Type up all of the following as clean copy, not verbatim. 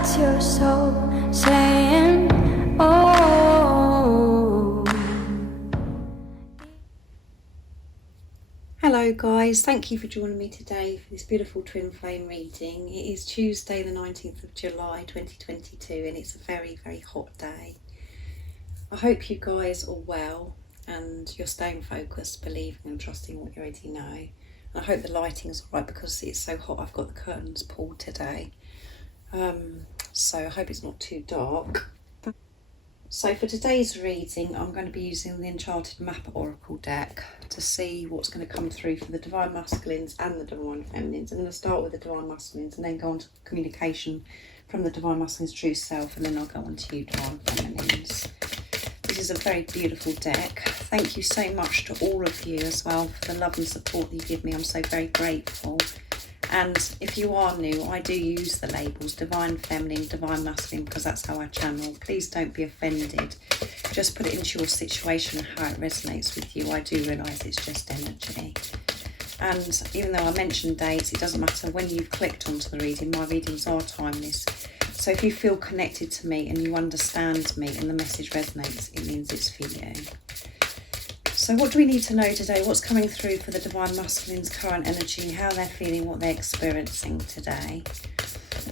That's your soul saying, oh. Hello guys, thank you for joining me today for this beautiful twin flame reading. It is Tuesday the 19th of July 2022 and it's a very, very hot day. I hope you guys are well and you're staying focused, believing and trusting what you already know. And I hope the lighting's alright because it's so hot. I've got the curtains pulled today. So I hope it's not too dark. So for today's reading, I'm going to be using the Enchanted Map Oracle deck to see what's going to come through for the Divine Masculines and the Divine Feminines. I'm going to start with the Divine Masculines and then go on to communication from the Divine Masculine's true self, and then I'll go on to you, Divine Feminines. This is a very beautiful deck. Thank you so much to all of you as well for the love and support that you give me. I'm so very grateful. And if you are new, I do use the labels Divine Feminine, Divine Masculine, because that's how I channel. Please don't be offended. Just put it into your situation and how it resonates with you. I do realise it's just energy. And even though I mentioned dates, it doesn't matter when you've clicked onto the reading. My readings are timeless. So if you feel connected to me and you understand me and the message resonates, it means it's for you. So what do we need to know today? What's coming through for the Divine Masculine's current energy, how they're feeling, what they're experiencing today?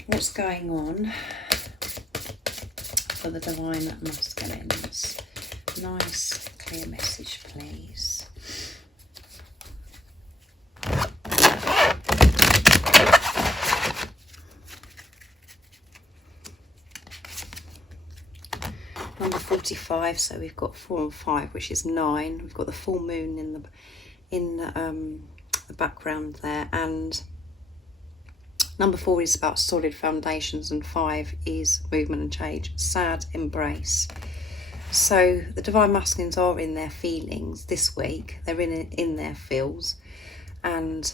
What's going on for the Divine Masculines? Nice, clear message, please. Number 45, so we've got 4 and 5, which is 9. We've got the full moon in the background there, and number 4 is about solid foundations, and 5 is movement and change, sad embrace. So the Divine Masculines are in their feelings this week. They're in their feels, and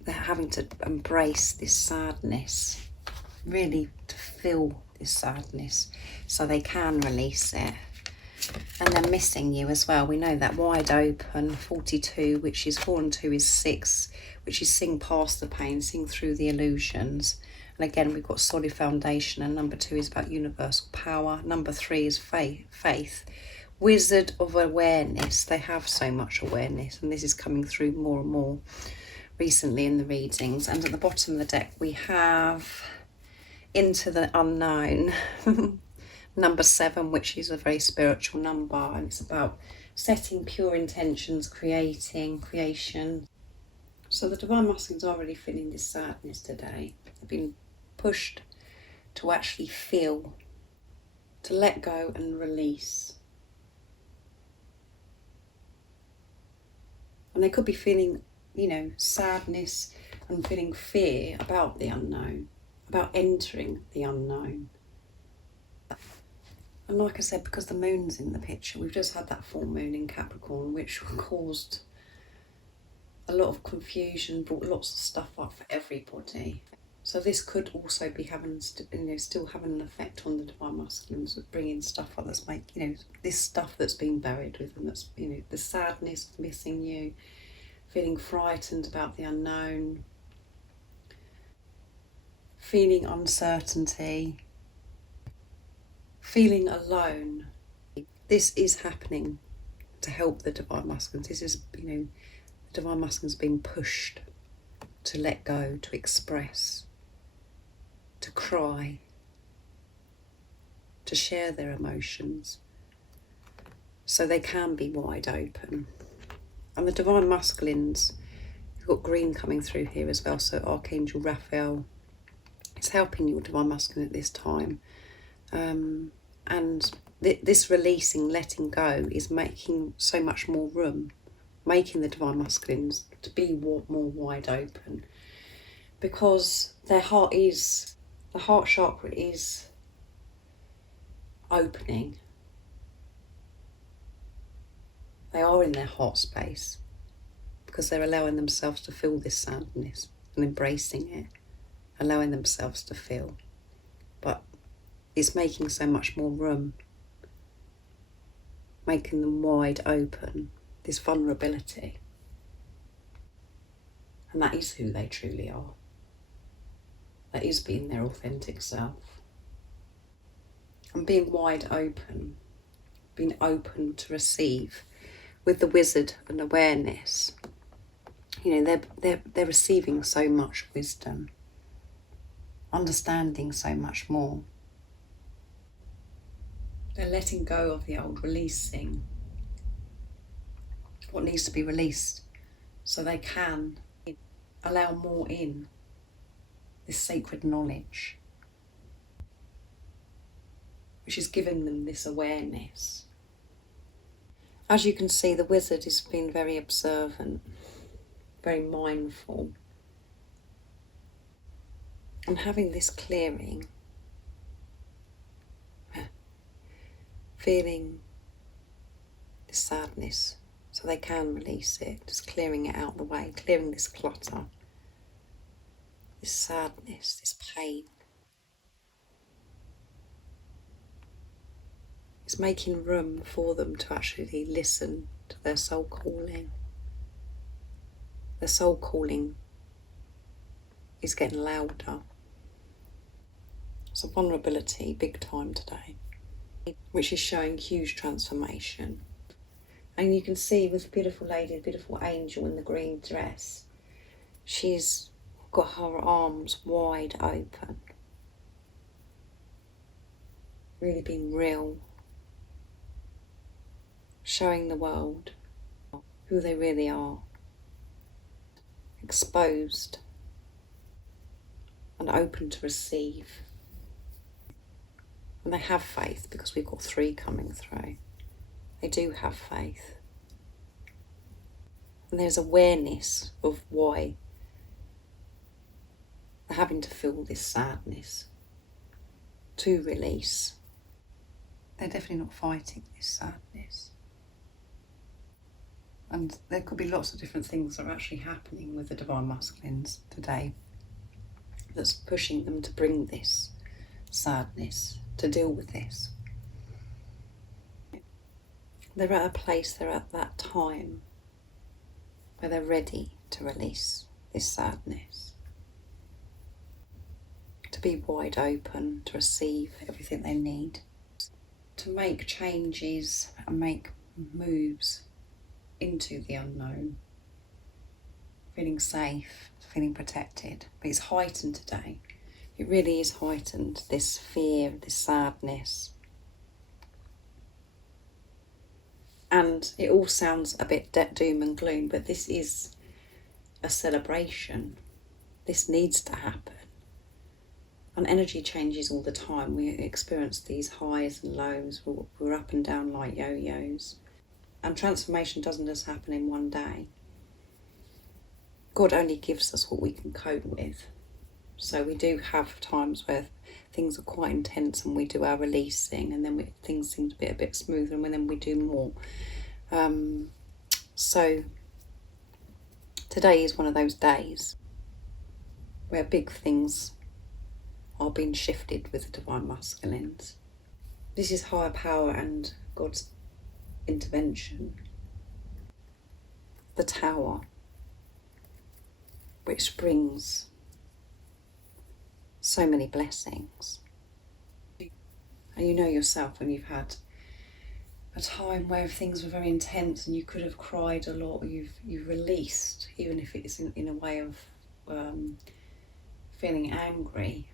they're having to embrace this sadness, really to feel this sadness so they can release it. And they're missing you as well. We know that. Wide open, 42, which is 4 and 2 is 6, which is sing past the pain, sing through the illusions. And again, we've got solid foundation, and number 2 is about universal power. Number 3 is faith. Wizard of awareness. They have so much awareness, and this is coming through more and more recently in the readings. And at the bottom of the deck, we have into the unknown. Number 7, which is a very spiritual number, and it's about setting pure intentions, creation. So the Divine Masculines are really feeling this sadness today. They've been pushed to actually feel, to let go and release. And they could be feeling, sadness and feeling fear about the unknown, about entering the unknown. And like I said, because the moon's in the picture, we've just had that full moon in Capricorn, which caused a lot of confusion, brought lots of stuff up for everybody. So this could also be having, still having an effect on the Divine Masculines, of bringing stuff up that's this stuff that's been buried with them, that's, the sadness of missing you, feeling frightened about the unknown, feeling uncertainty, feeling alone. This is happening to help the Divine Masculines. This is, the Divine Masculines being pushed to let go, to express, to cry, to share their emotions, so they can be wide open. And the Divine Masculines, you've got green coming through here as well, so Archangel Raphael is helping your Divine Masculine at this time. And this releasing, letting go, is making so much more room, making the Divine Masculines to be more wide open, because the heart chakra is opening. They are in their heart space because they're allowing themselves to feel this sadness and embracing it, allowing themselves to feel. But it's making so much more room, making them wide open, this vulnerability. And that is who they truly are. That is being their authentic self. and being wide open, being open to receive with the wizard and awareness. You know, they're receiving so much wisdom, understanding so much more. They're letting go of the old, releasing what needs to be released so they can allow more in, this sacred knowledge, which is giving them this awareness. As you can see, the wizard has been very observant, very mindful, and having this clearing, feeling this sadness so they can release it, just clearing it out of the way, clearing this clutter, this sadness, this pain. It's making room for them to actually listen to their soul calling. Their soul calling is getting louder. It's a vulnerability big time today, which is showing huge transformation. And you can see with the beautiful lady, the beautiful angel in the green dress, she's got her arms wide open, really being real, showing the world who they really are, exposed and open to receive. And they have faith, because we've got 3 coming through. They do have faith. And there's awareness of why they're having to feel this sadness to release. They're definitely not fighting this sadness. And there could be lots of different things that are actually happening with the Divine Masculines today that's pushing them to bring this sadness, to deal with this. They're at a place, they're at that time where they're ready to release this sadness, to be wide open, to receive everything they need, to make changes and make moves into the unknown, feeling safe, feeling protected. But it's heightened today. It really is heightened, this fear, this sadness. And it all sounds a bit doom and gloom, but this is a celebration. This needs to happen. And energy changes all the time. We experience these highs and lows. We're up and down like yo-yos. And transformation doesn't just happen in one day. God only gives us what we can cope with. So we do have times where things are quite intense and we do our releasing, and then things seem to be a bit smoother, and then we do more. So today is one of those days where big things are being shifted with the Divine Masculines. This is higher power and God's intervention. The Tower, which brings so many blessings. And you know yourself, when you've had a time where things were very intense and you could have cried a lot, or you've released, even if it's in a way of feeling angry.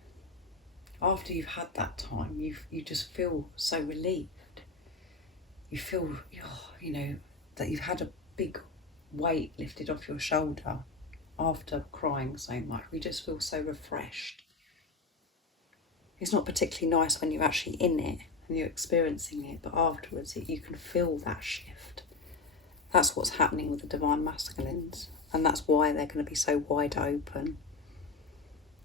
After you've had that time, you just feel so relieved. You feel, that you've had a big weight lifted off your shoulder after crying so much. We just feel so refreshed. It's not particularly nice when you're actually in it and you're experiencing it, but afterwards you can feel that shift. That's what's happening with the Divine Masculines, and that's why they're going to be so wide open.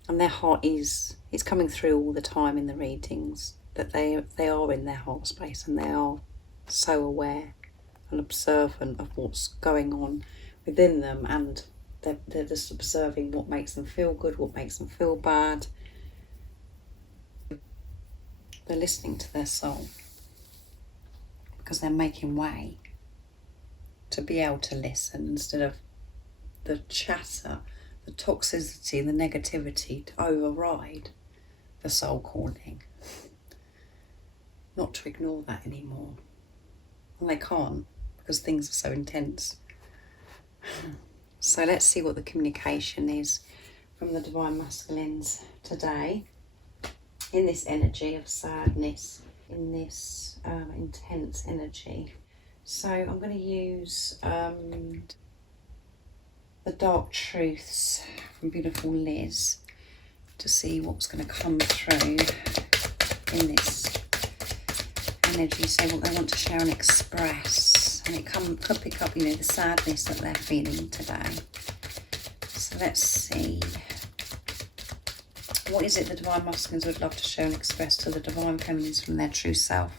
And their heart is coming through all the time in the readings, that they are in their heart space, and they are so aware and observant of what's going on within them, and they're just observing what makes them feel good, what makes them feel bad. They're listening to their soul, because they're making way to be able to listen instead of the chatter, the toxicity, the negativity to override the soul calling. not to ignore that anymore. And they can't, because things are so intense. So let's see what the communication is from the Divine Masculines today in this energy of sadness, in this intense energy. So I'm going to use the Dark Truths from beautiful Liz to see what's going to come through in this energy, so what they want to share and express, and it could pick up, the sadness that they're feeling today. So let's see, what is it the Divine Masculines would love to share and express to the Divine Feminines from their true self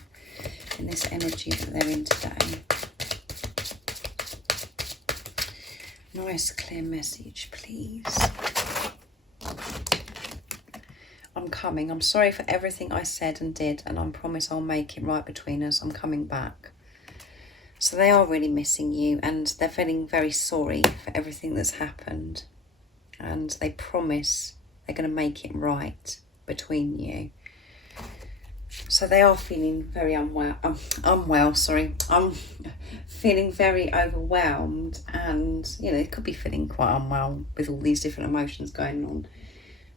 in this energy that they're in today? Nice clear message, please. I'm coming. I'm sorry for everything I said and did, and I promise I'll make it right between us. I'm coming back. So they are really missing you, and they're feeling very sorry for everything that's happened. And they promise they're going to make it right between you. So they are feeling very feeling very overwhelmed, and they could be feeling quite unwell with all these different emotions going on.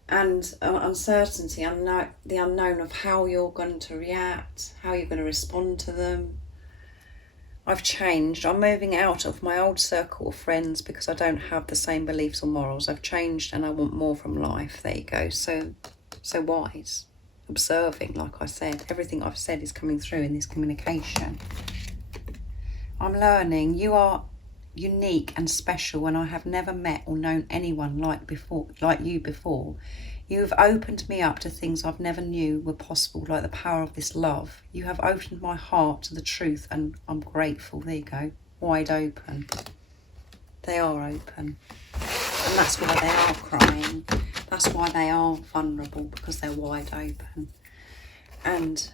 And uncertainty, the unknown of how you're going to react, how you're going to respond to them. I've changed. I'm moving out of my old circle of friends because I don't have the same beliefs or morals. I've changed and I want more from life. There you go. So wise. Observing, like I said. Everything I've said is coming through in this communication. I'm learning. You are unique and special, and I have never met or known anyone like you before. You have opened me up to things I've never knew were possible, like the power of this love. You have opened my heart to the truth, and I'm grateful. There you go, wide open. They are open, and that's why they are crying. That's why they are vulnerable, because they're wide open, and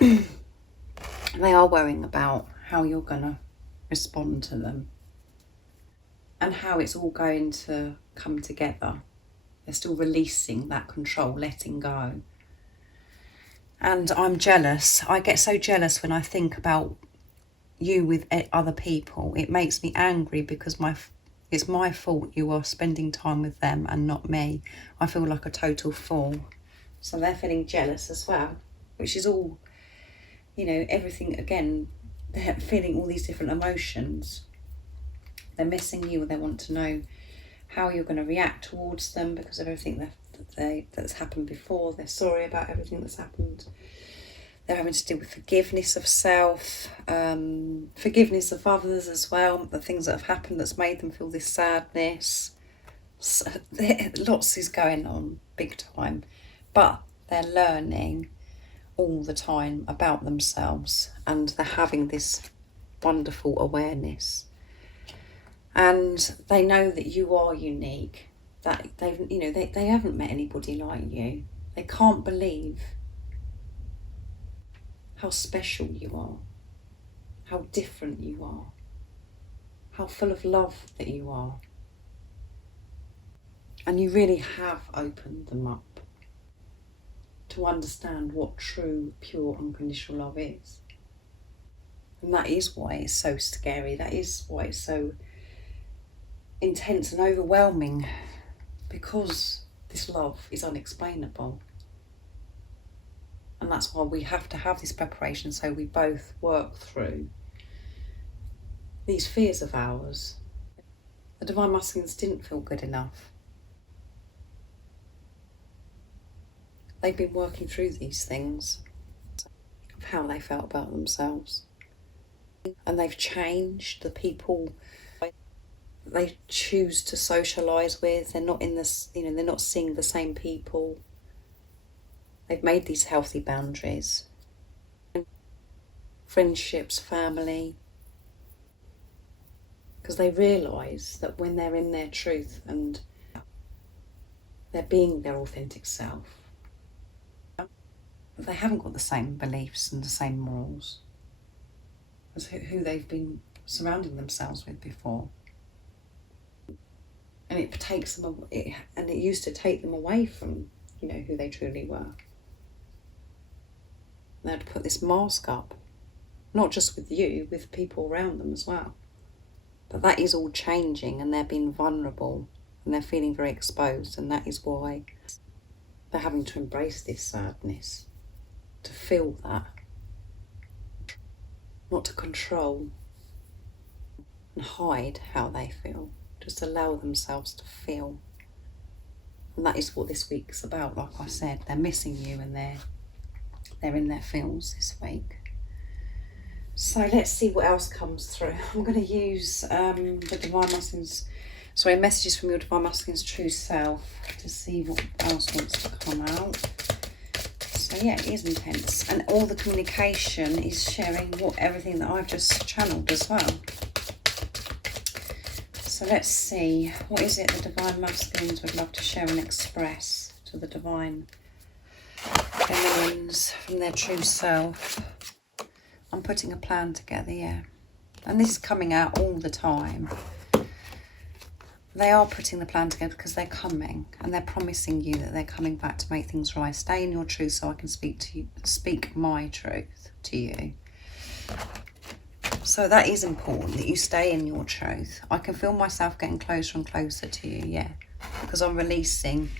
they are worrying about how you're gonna respond to them and how it's all going to come together. They're still releasing that control, letting go. And I'm jealous. I get so jealous when I think about you with other people. It makes me angry because it's my fault you are spending time with them and not me. I feel like a total fool. So they're feeling jealous as well, which is all, everything again. They're feeling all these different emotions. They're missing you, and they want to know how you're going to react towards them because of everything that's happened before. They're sorry about everything that's happened. They're having to deal with forgiveness of self, forgiveness of others as well, the things that have happened that's made them feel this sadness. So, lots is going on, big time. But they're learning all the time about themselves, and they're having this wonderful awareness. And they know that you are unique, that they haven't met anybody like you. They can't believe how special you are, how different you are, how full of love that you are. And you really have opened them up to understand what true, pure, unconditional love is. And that is why it's so scary. That is why it's so intense and overwhelming, because this love is unexplainable. And that's why we have to have this preparation, so we both work through these fears of ours. The Divine Masculines didn't feel good enough. They've been working through these things of how they felt about themselves, and they've changed. The people they choose to socialise with, they're not in this, they're not seeing the same people. They've made these healthy boundaries. Friendships, family, because they realise that when they're in their truth and they're being their authentic self, they haven't got the same beliefs and the same morals as who they've been surrounding themselves with before. And it takes them, and it used to take them away from, who they truly were. They had to put this mask up, not just with you, with people around them as well. But that is all changing, and they're being vulnerable and they're feeling very exposed, and that is why they're having to embrace this sadness, to feel that, not to control and hide how they feel, just allow themselves to feel. And that is what this week's about. Like I said, they're missing you, and they're in their feels this week. So let's see what else comes through. I'm going to use the Divine Masculine's, messages from your Divine Masculine's true self to see what else wants to come out. So yeah, it is intense, and all the communication is sharing everything that I've just channeled as well. So let's see, what is it the Divine Masculines would love to share and express to the Divine Feminines from their true self? I'm putting a plan together, yeah. And this is coming out all the time. They are putting the plan together because they're coming, and they're promising you that they're coming back to make things right. Stay in your truth so I can speak my truth to you. So that is important, that you stay in your truth. I can feel myself getting closer and closer to you, yeah. Because I'm releasing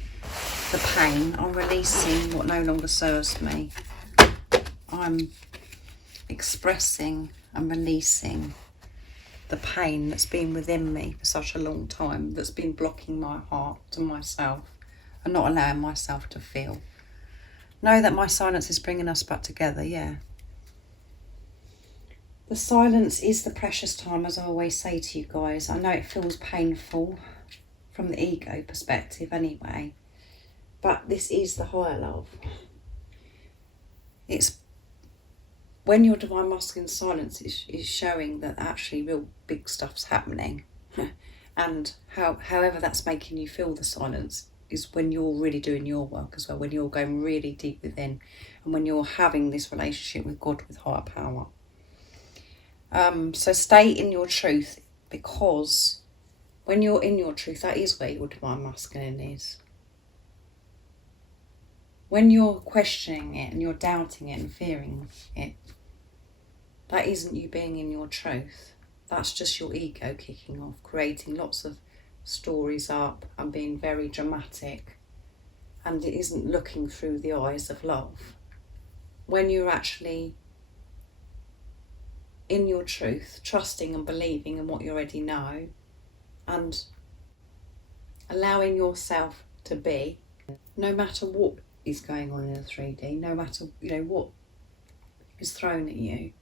the pain. I'm releasing what no longer serves me. I'm expressing and releasing the pain that's been within me for such a long time, that's been blocking my heart to myself and not allowing myself to feel. Know that my silence is bringing us back together, yeah. The silence is the precious time, as I always say to you guys. I know it feels painful from the ego perspective anyway, but this is the higher love. It's when your Divine Masculine silence is showing that actually real big stuff's happening. And however that's making you feel, the silence is when you're really doing your work as well, when you're going really deep within, and when you're having this relationship with God, with higher power. So stay in your truth, because when you're in your truth, that is where your Divine Masculine is. When you're questioning it and you're doubting it and fearing it, that isn't you being in your truth. That's just your ego kicking off, creating lots of stories up and being very dramatic. And it isn't looking through the eyes of love. When you're actually in your truth, trusting and believing in what you already know, and allowing yourself to be, no matter what is going on in the 3D, no matter what is thrown at you,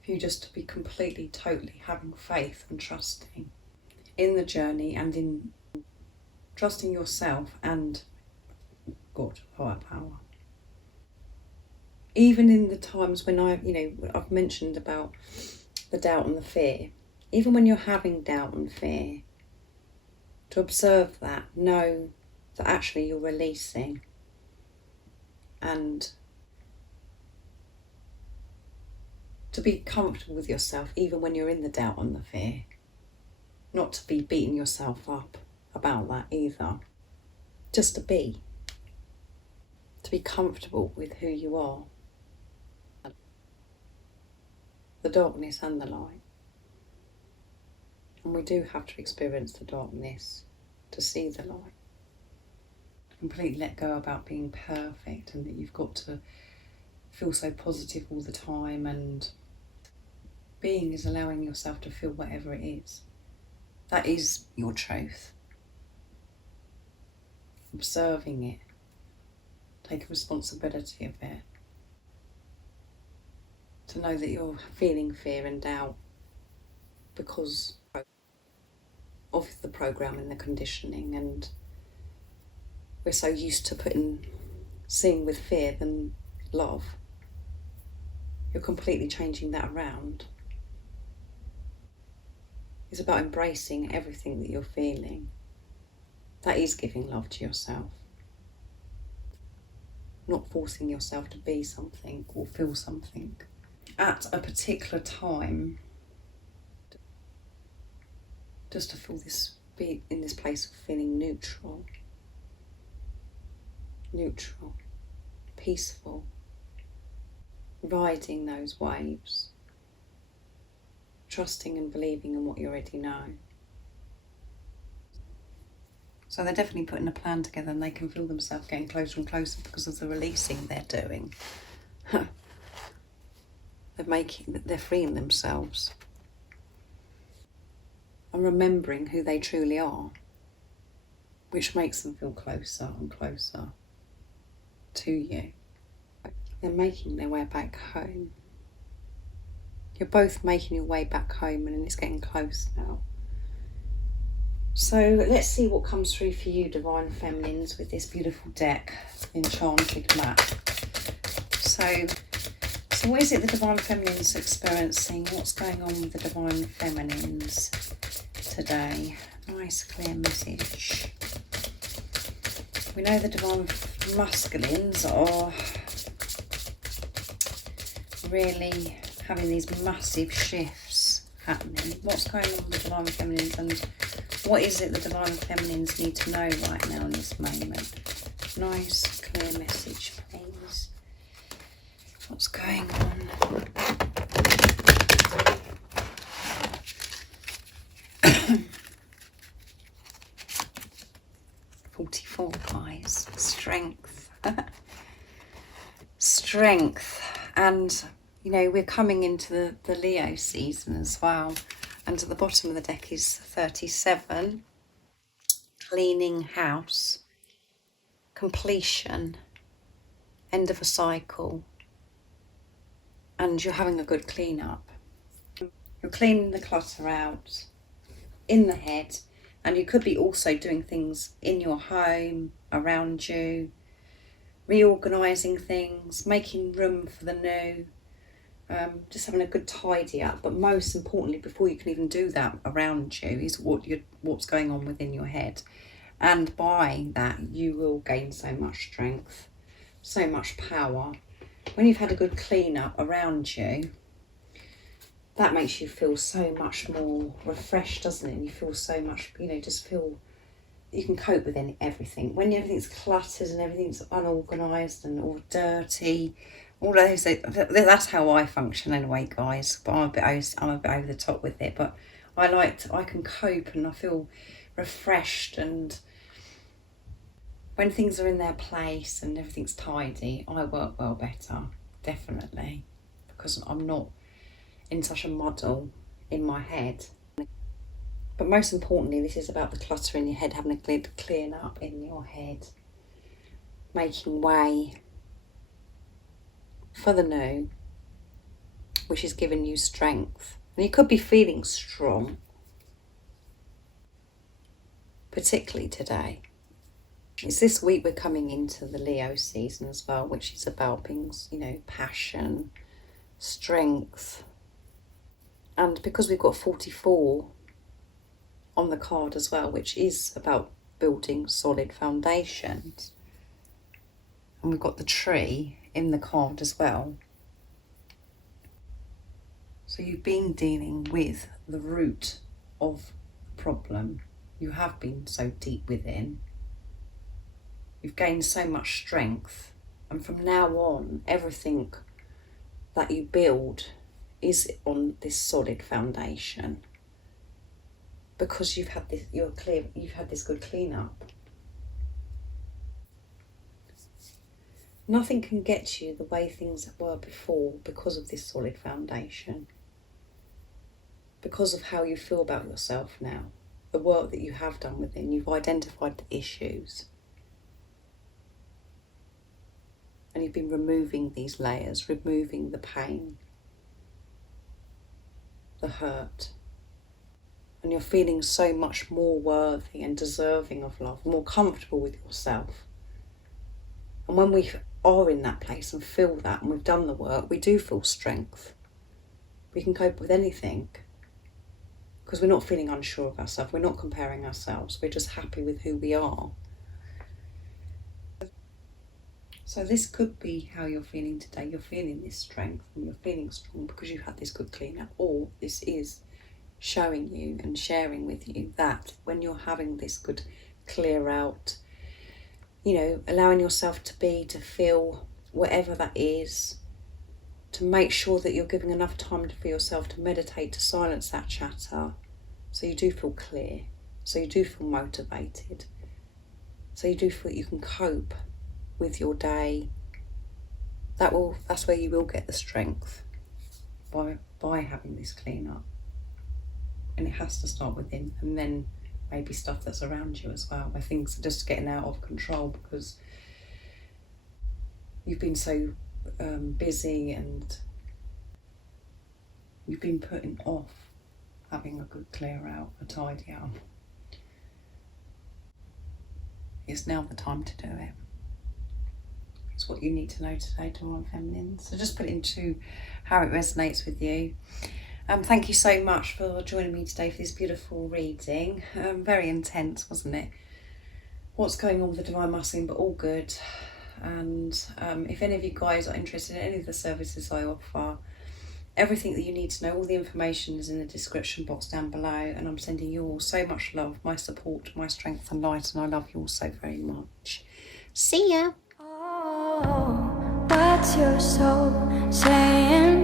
if you just to be completely, totally having faith and trusting in the journey, and in trusting yourself and God, higher power. Even in the times when I've mentioned about the doubt and the fear, even when you're having doubt and fear, to observe that, know that actually you're releasing, and to be comfortable with yourself even when you're in the doubt and the fear. Not to be beating yourself up about that either. Just to be comfortable with who you are. The darkness and the light. And we do have to experience the darkness to see the light. Completely let go about being perfect, and that you've got to feel so positive all the time, and being is allowing yourself to feel whatever it is. That is your truth. Observing it. Take responsibility of it. To know that you're feeling fear and doubt because of the programming, the conditioning, and we're so used to seeing with fear than love. You're completely changing that around. It's about embracing everything that you're feeling. That is giving love to yourself. Not forcing yourself to be something or feel something at a particular time. Just to be in this place of feeling neutral, peaceful, riding those waves, trusting and believing in what you already know. So they're definitely putting a plan together, and they can feel themselves getting closer and closer because of the releasing they're doing. They're freeing themselves and remembering who they truly are, which makes them feel closer and closer to you. They're making their way back home. You're both making your way back home, and it's getting close now. So let's see what comes through for you, Divine Feminines, with this beautiful deck, Enchanted Map. So what is it the Divine Feminines are experiencing? What's going on with the Divine Feminines today? Nice clear message. We know the Divine Masculines are really having these massive shifts happening. What's going on with the Divine Feminines, and what is it the Divine Feminines need to know right now in this moment? Nice clear message, please. What's going on? 44, guys. Strength. Strength. And, you know, we're coming into the Leo season as well. And at the bottom of the deck is 37. Cleaning house. Completion. End of a cycle. And you're having a good clean up. You're cleaning the clutter out in the head, and you could be also doing things in your home, around you, reorganising things, making room for the new, just having a good tidy up. But most importantly, before you can even do that around you, is what's going on within your head. And by that, you will gain so much strength, so much power. When you've had a good clean up around you, that makes you feel so much more refreshed, doesn't it? And you feel so much, just feel you can cope with everything. When everything's cluttered and everything's unorganised and all dirty, all those, that's how I function anyway, guys. But I'm a bit over the top with it. But I can cope, and I feel refreshed. And when things are in their place and everything's tidy, I work well better, definitely, because I'm not in such a muddle in my head. But most importantly, this is about the clutter in your head, having a clean up in your head, making way for the new, which is giving you strength. And you could be feeling strong, particularly today. It's this week we're coming into the Leo season as well, which is about being, passion, strength. And because we've got 44 on the card as well, which is about building solid foundations. And we've got the tree in the card as well. So you've been dealing with the root of the problem. You have been so deep within. You've gained so much strength. And from now on, everything that you build is on this solid foundation, because you've had this good clean up. Nothing can get you the way things were before because of this solid foundation, because of how you feel about yourself now, the work that you have done within. You've identified the issues, and you've been removing these layers, removing the pain, the hurt, and you're feeling so much more worthy and deserving of love, more comfortable with yourself. And when we are in that place and feel that, and we've done the work, we do feel strength. We can cope with anything, because we're not feeling unsure of ourselves, we're not comparing ourselves, we're just happy with who we are. So this could be how you're feeling today. You're feeling this strength, and you're feeling strong because you've had this good clean up. Or this is showing you and sharing with you that when you're having this good clear out, allowing yourself to feel whatever that is, to make sure that you're giving enough time for yourself to meditate, to silence that chatter, so you do feel clear, so you do feel motivated, so you do feel that you can cope with your day. That's where you will get the strength, by having this clean up. And it has to start within, and then maybe stuff that's around you as well, where things are just getting out of control because you've been so busy and you've been putting off having a good clear out, a tidy up. It's now the time to do it. It's what you need to know today, Divine Feminine. So just put it into how it resonates with you. Thank you so much for joining me today for this beautiful reading. Very intense, wasn't it? What's going on with the Divine Masculine, but all good. And if any of you guys are interested in any of the services I offer, everything that you need to know, all the information is in the description box down below. And I'm sending you all so much love, my support, my strength and light. And I love you all so very much. See ya. Oh, what's your soul saying?